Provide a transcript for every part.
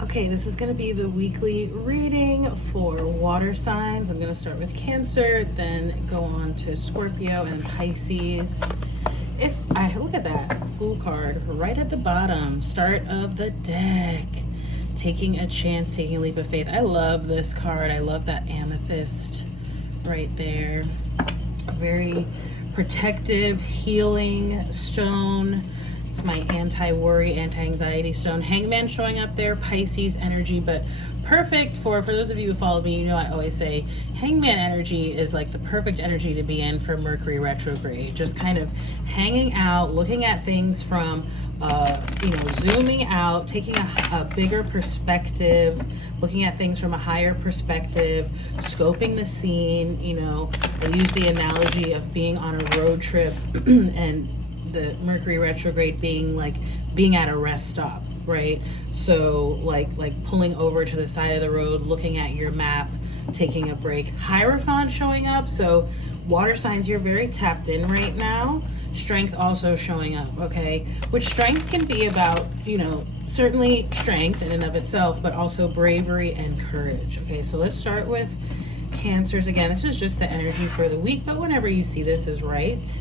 Okay, this is going to be the weekly reading for water signs. I'm going to start with Cancer, then go on to Scorpio and Pisces. If I look at that Fool card right at the bottom, start of the deck, taking a chance, taking a leap of faith. I love this card. I love that amethyst right there. A very protective, healing stone. It's my anti-worry, anti-anxiety stone. Hangman showing up there, Pisces energy, but perfect for those of you who follow me, you know I always say Hangman energy is like the perfect energy to be in for Mercury retrograde. Just kind of hanging out, looking at things from, zooming out, taking a bigger perspective, looking at things from a higher perspective, scoping the scene. I use the analogy of being on a road trip and the Mercury retrograde being like being at a rest stop, right? So like pulling over to the side of the road, looking at your map, taking a break. Hierophant showing up. So water signs, you're very tapped in right now. Strength also showing up, okay? Which strength can be about, certainly strength in and of itself, but also bravery and courage. Okay, so let's start with Cancers. Again, this is just the energy for the week, but whenever you see this is right.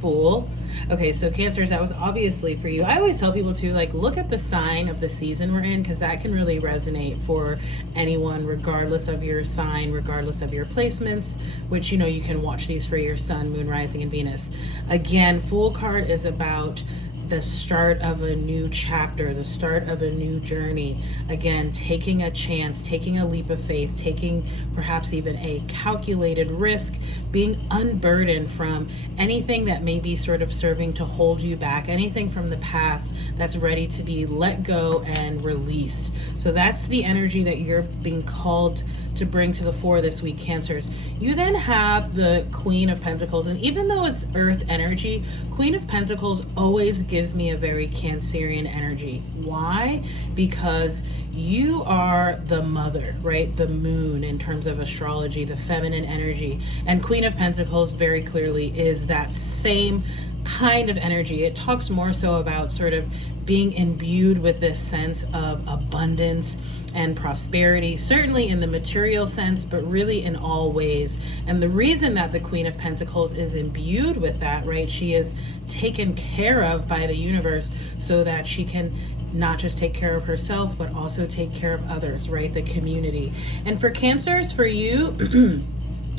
Fool. Okay, so Cancers, that was obviously for you. I always tell people to look at the sign of the season we're in, because that can really resonate for anyone, regardless of your sign, regardless of your placements, which you can watch these for your sun, moon, rising, and Venus. Again, Fool card is about the start of a new chapter, the start of a new journey. Again, taking a chance, taking a leap of faith, taking perhaps even a calculated risk, being unburdened from anything that may be sort of serving to hold you back, anything from the past that's ready to be let go and released. So that's the energy that you're being called to bring to the fore this week, Cancers. You then have the Queen of Pentacles, and even though it's earth energy, Queen of Pentacles always gives me a very Cancerian energy. Why? Because you are the mother, right? The moon in terms of astrology, the feminine energy. And Queen of Pentacles very clearly is that same kind of energy. It talks more so about sort of being imbued with this sense of abundance and prosperity, certainly in the material sense, but really in all ways. And the reason that the Queen of Pentacles is imbued with that, right? She is taken care of by the universe so that she can not just take care of herself, but also take care of others, right? The community. And for Cancers, for you,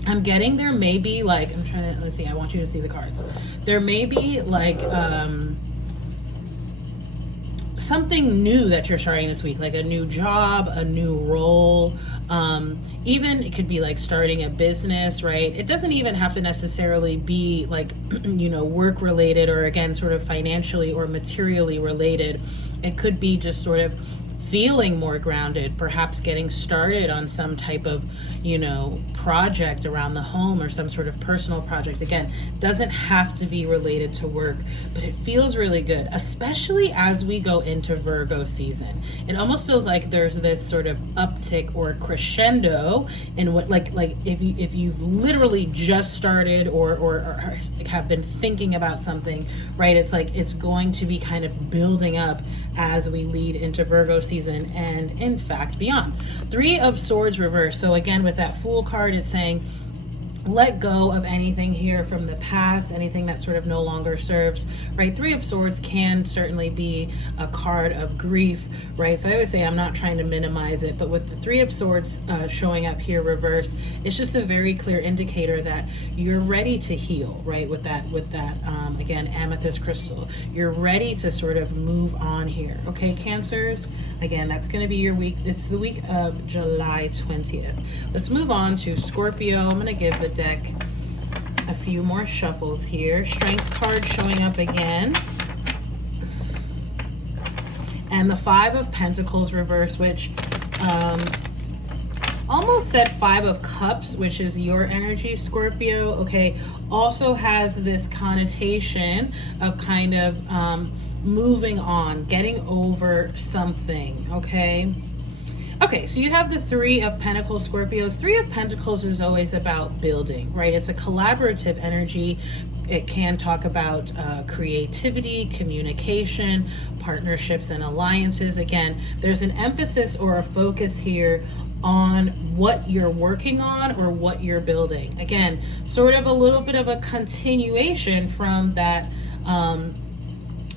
I'm getting there may be let's see, I want you to see the cards. There may be something new that you're starting this week, like a new job, a new role. Even it could be like starting a business, right? It doesn't even have to necessarily be work related, or again, sort of financially or materially related. It could be just sort of feeling more grounded, perhaps getting started on some type of, project around the home or some sort of personal project. Again, doesn't have to be related to work, but it feels really good, especially as we go into Virgo season. It almost feels like there's this sort of uptick or crescendo in what, if you've literally just started or have been thinking about something, right? It's like it's going to be kind of building up as we lead into Virgo season and in fact beyond. 3 of Swords reverse. So again, with that Fool card, it's saying let go of anything here from the past, anything that sort of no longer serves, right? 3 of Swords can certainly be a card of grief, right? So I always say I'm not trying to minimize it, but with the 3 of Swords showing up here reverse, it's just a very clear indicator that you're ready to heal, right? With that again, amethyst crystal, you're ready to sort of move on here. Okay, Cancers, again, that's going to be your week. It's the week of July 20th. Let's move on to Scorpio. I'm going to give the deck a few more shuffles here. Strength card showing up again, and the 5 of Pentacles reverse, which almost said 5 of Cups, which is your energy, Scorpio. Okay, also has this connotation of kind of moving on, getting over something. Okay, so you have the 3 of Pentacles, Scorpios. 3 of Pentacles is always about building, right? It's a collaborative energy, It can talk about creativity, communication, partnerships, and alliances. Again, there's an emphasis or a focus here on what you're working on or what you're building. Again, sort of a little bit of a continuation from that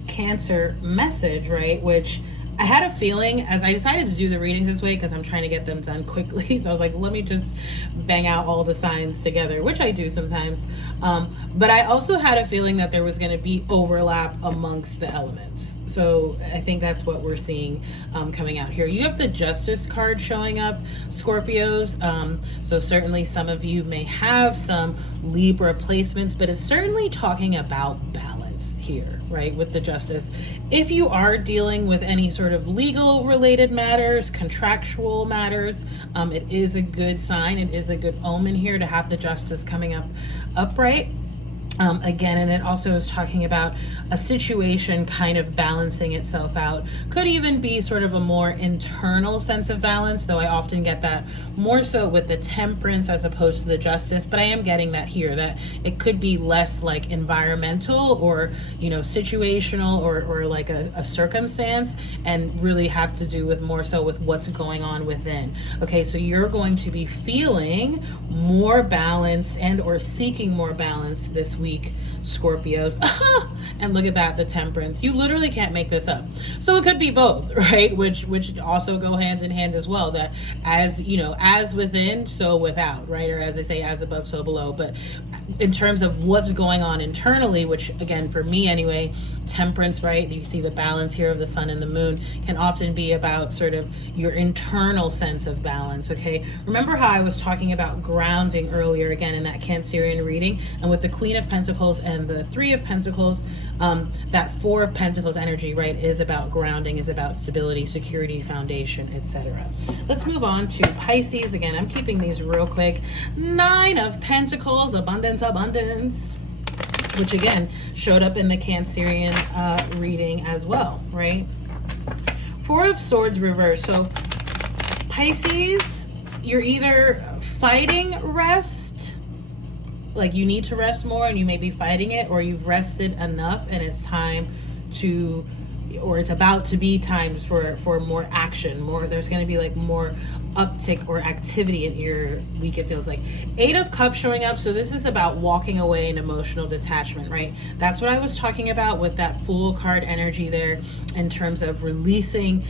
Cancer message, right? Which I had a feeling as I decided to do the readings this way because I'm trying to get them done quickly. So I was like, let me just bang out all the signs together, which I do sometimes. But I also had a feeling that there was going to be overlap amongst the elements. So I think that's what we're seeing coming out here. You have the Justice card showing up, Scorpios. So certainly some of you may have some Libra placements, but it's certainly talking about balance here, right, with the Justice. If you are dealing with any sort of legal related matters, contractual matters, it is a good sign. It is a good omen here to have the Justice coming up upright. Again, and it also is talking about a situation kind of balancing itself out. Could even be sort of a more internal sense of balance, though I often get that more so with the Temperance as opposed to the Justice, but I am getting that here, that it could be less like environmental or, you know, situational or like a circumstance, and really have to do with more so with what's going on within. Okay, so you're going to be feeling more balanced and or seeking more balance this week, Scorpios. And look at that, the Temperance. You literally can't make this up. So it could be both, right? Which also go hand in hand as well, that as, you know, as within, so without, right? Or as they say, as above, so below. But in terms of what's going on internally, which again, for me anyway, Temperance, right? You see the balance here of the sun and the moon can often be about sort of your internal sense of balance, okay? Remember how I was talking about grounding earlier, again, in that Cancerian reading, and with the Queen of Pentacles and the Three of Pentacles, that Four of Pentacles energy, right, is about grounding, is about stability, security, foundation, etc. Let's move on to Pisces. Again, I'm keeping these real quick. Nine of Pentacles, abundance, which again showed up in the Cancerian reading as well, right? Four of Swords reverse. So Pisces, you're either fighting rest, like you need to rest more and you may be fighting it, or you've rested enough and it's time to, or it's about to be time for more action, more, there's going to be like more uptick or activity in your week, it feels like. Eight of Cups showing up. So this is about walking away and emotional detachment, right? That's what I was talking about with that Fool card energy there, in terms of releasing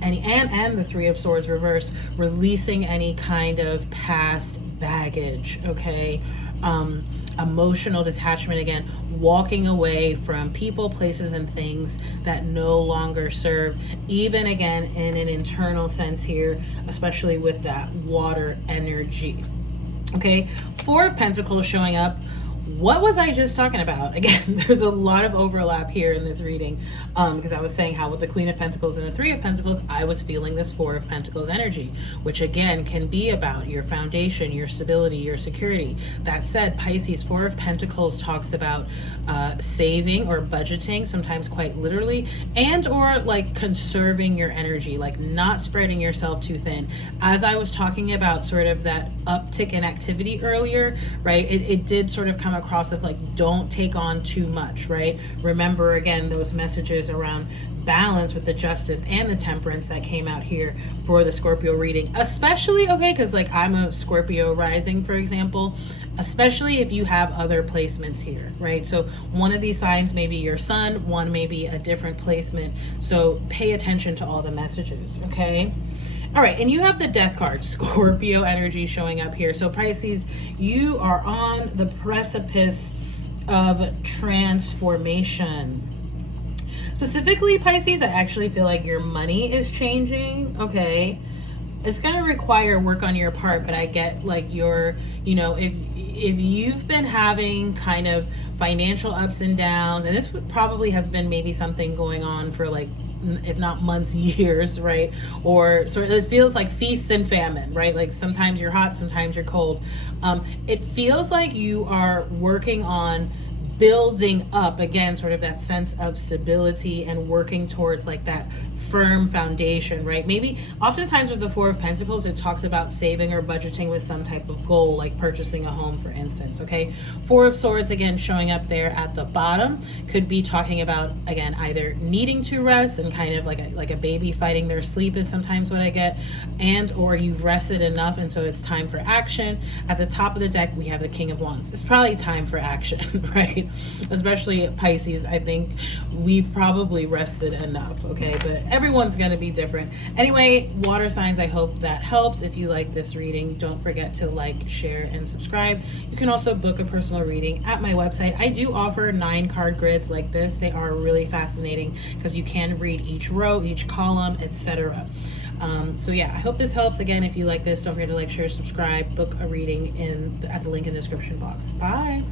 any, and the Three of Swords reverse, releasing any kind of past baggage, okay? Emotional detachment, again, walking away from people, places, and things that no longer serve, even again in an internal sense here, especially with that water energy. Okay, Four of Pentacles showing up. What was I just talking about? Again, there's a lot of overlap here in this reading, because I was saying how with the Queen of Pentacles and the Three of Pentacles, I was feeling this Four of Pentacles energy, which again can be about your foundation, your stability, your security. That said, Pisces, Four of Pentacles talks about saving or budgeting, sometimes quite literally, and or like conserving your energy, like not spreading yourself too thin. As I was talking about sort of that uptick in activity earlier, right, it did sort of come across of like, don't take on too much, right? Remember again those messages around balance with the Justice and the Temperance that came out here for the Scorpio reading, especially, okay, because like I'm a Scorpio rising, for example, especially if you have other placements here, right? So one of these signs may be your sun, one may be a different placement, so pay attention to all the messages, okay? All right, and you have the Death card, Scorpio energy showing up here. So Pisces, you are on the precipice of transformation. Specifically, Pisces, I actually feel like your money is changing, okay? It's going to require work on your part, but I get like your, you know, if you've been having kind of financial ups and downs, and this probably has been maybe something going on for like, if not months, years, right? Or so it feels like feast and famine, right? Like sometimes you're hot, sometimes you're cold. It feels like you are working on building up again, sort of that sense of stability and working towards like that firm foundation, right? Maybe oftentimes with the Four of Pentacles, it talks about saving or budgeting with some type of goal, like purchasing a home, for instance. Okay, Four of Swords again showing up there at the bottom could be talking about, again, either needing to rest and kind of like a baby fighting their sleep is sometimes what I get, and or you've rested enough and so it's time for action. At the top of the deck we have the King of Wands. It's probably time for action, right? Especially Pisces, I think we've probably rested enough. Okay, but everyone's going to be different. Anyway, water signs, I hope that helps. If you like this reading, don't forget to like, share, and subscribe. You can also book a personal reading at my website. I do offer 9 card grids like this. They are really fascinating because you can read each row, each column, etc. So yeah, I hope this helps. Again, if you like this, don't forget to like, share, subscribe, book a reading at the link in the description box. Bye.